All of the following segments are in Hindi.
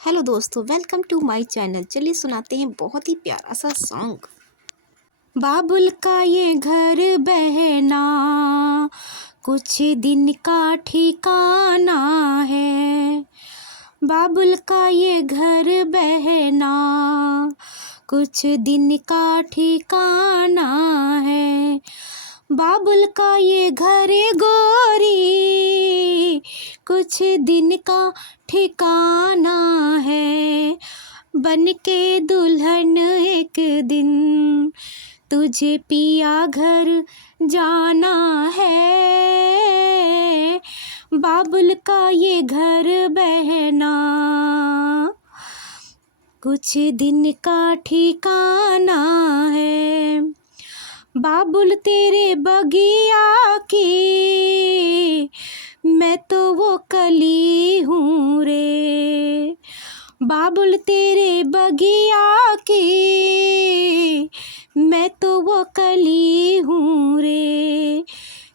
हेलो दोस्तों, वेलकम टू माय चैनल। चलिए सुनाते हैं बहुत ही प्यारा सा सॉन्ग। बाबुल का ये घर बहना कुछ दिन का ठिकाना है। बाबुल का ये घर बहना कुछ दिन का ठिकाना है। बाबुल का ये घर गोरी कुछ दिन का ठिकाना है। बन के दुल्हन एक दिन तुझे पिया घर जाना है। बाबुल का ये घर बहना कुछ दिन का ठिकाना है। बाबुल तेरे बगिया की मैं तो वो कली हूँ रे। बाबुल तेरे बगिया की मैं तो वो कली हूँ रे।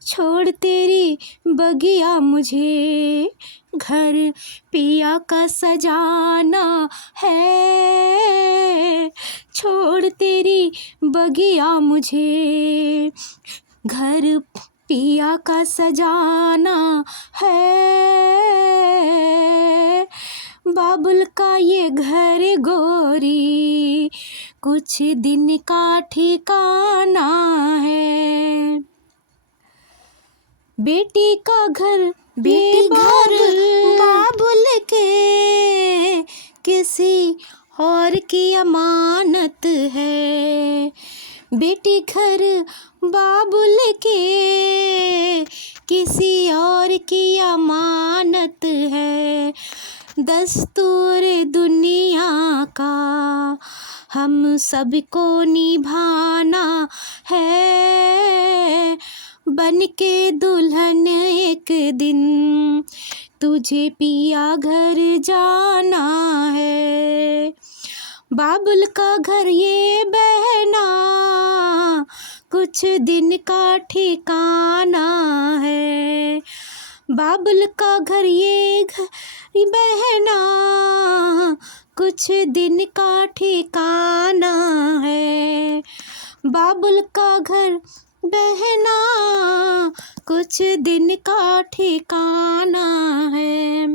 छोड़ तेरी बगिया मुझे घर पिया का सजाना है। छोड़ तेरी बगिया मुझे घर पिया का सजाना है। बाबुल का ये घर गोरी कुछ दिन का ठिकाना है। बेटी का घर बेटी बाबुल के किसी और की अमानत है। बेटी घर बाबुल के किसी और की अमानत है। दस्तूर दुनिया का हम सबको निभाना है। बन के दुल्हन एक दिन तुझे पिया घर जाना है। बाबुल का घर ये बहना कुछ दिन का ठिकाना है। बाबुल का घर ये घर बहना कुछ दिन का ठिकाना है। बाबुल का घर बहना कुछ दिन का ठिकाना है।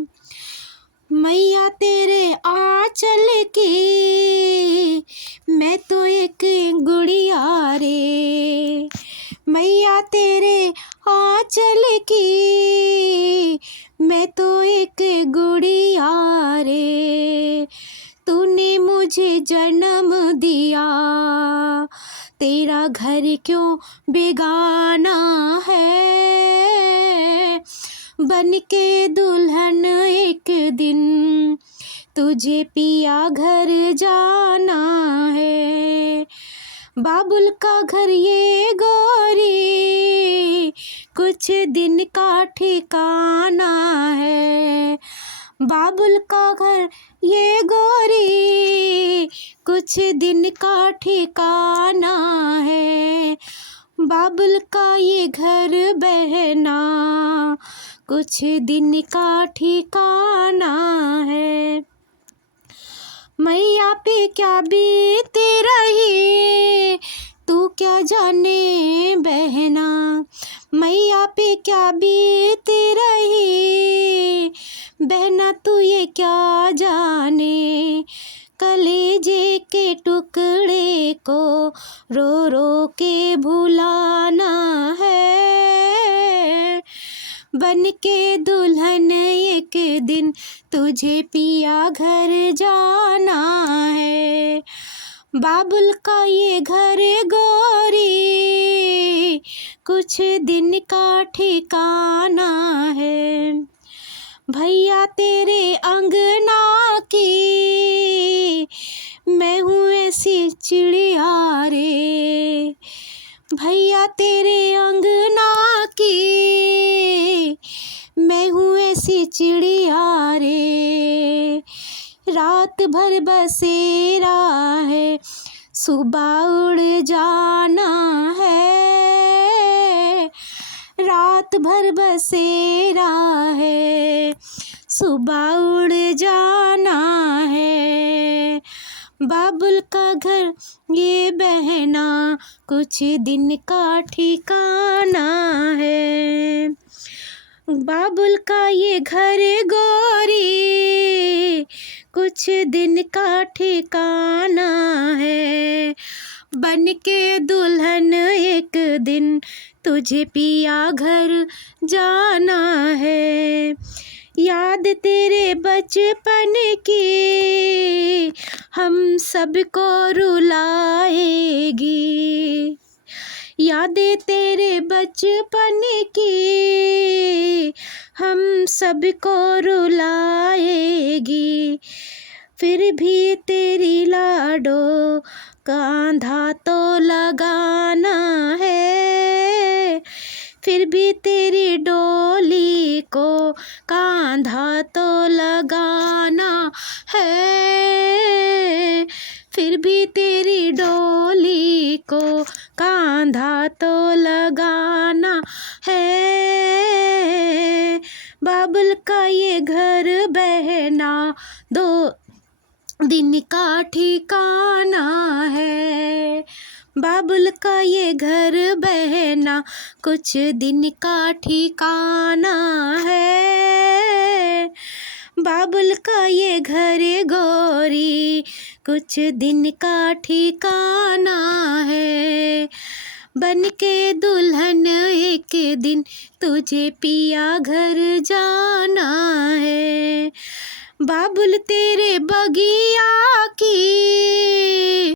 मैया तेरे आंचल की मैं तो एक गुड़िया रे। मैया तेरे आंचल की मैं तो एक गुड़िया रे। तूने मुझे जन्म दिया तेरा घर क्यों बेगाना है। बन के दुल्हन एक दिन तुझे पिया घर जाना है। बाबुल का घर ये गोरी कुछ दिन का ठिकाना है। बाबुल का घर ये गोरी कुछ दिन का ठिकाना है। बाबुल का ये घर बहना कुछ दिन का ठिकाना है। मैया पे क्या बीती रही तू क्या जाने बहना। मैया पे क्या बीती रही बहना तू ये क्या जाने। कलेजे के टुकड़े को रो रो के भुलाना है। बन के दुल्हन एक दिन तुझे पिया घर जाना है। बाबुल का ये घर गोरी कुछ दिन का ठिकाना है। भैया तेरे अंगना की मैं हूँ ऐसी चिड़िया रे। भैया तेरे अंगना की मैं हूँ ऐसी चिड़िया रे। रात भर बसेरा है सुबह उड़ जाना है। रात भर बसेरा है सुबह उड़ जाना बाबुल का घर ये बहना कुछ दिन का ठिकाना है। बाबुल का ये घर गोरी कुछ दिन का ठिकाना है। बन के दुल्हन एक दिन तुझे पिया घर जाना है। याद तेरे बचपन की हम सबको रुलाएगी। यादें तेरे बचपन की हम सबको रुलाएगी। फिर भी तेरी लाडो कांधा तो लगाना है। फिर भी तेरी डोली को कांधा तो लगाना है। फिर भी तेरी डोली को कांधा तो लगाना है। बाबुल का ये घर बहना दो दिन का ठिकाना है। बाबुल का ये घर बहना कुछ दिन का ठिकाना है। बाबुल का ये घर गोरी कुछ दिन का ठिकाना है। बन के दुल्हन एक दिन तुझे पिया घर जाना है। बाबुल तेरे बगिया की